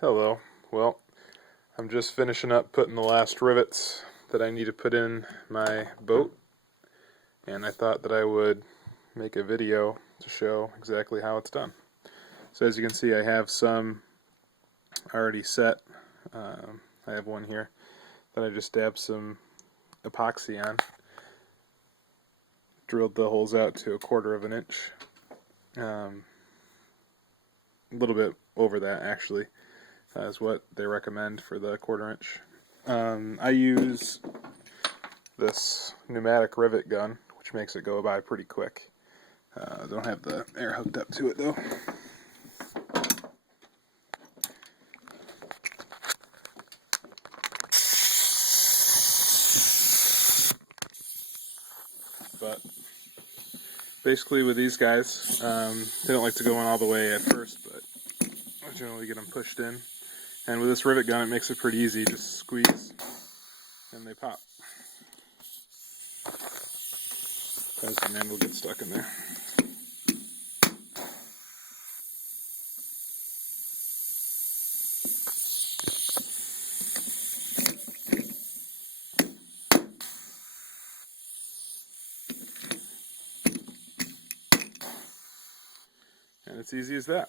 Hello. Well, I'm just finishing up putting the last rivets that I need to put in my boat, and I thought that I would make a video to show exactly how it's done. So as you can see, I have some already set. I have one here that I just dabbed some epoxy on, drilled the holes out to 1/4 of an inch, a little bit over that actually. Is what they recommend for the 1/4 inch. I use this pneumatic rivet gun, which makes it go by pretty quick. I don't have the air hooked up to it though. But basically with these guys, they don't like to go in all the way at first, but I generally get them pushed in. And with this rivet gun, it makes it pretty easy. Just squeeze, and they pop. Because the man will get stuck in there. And it's easy as that.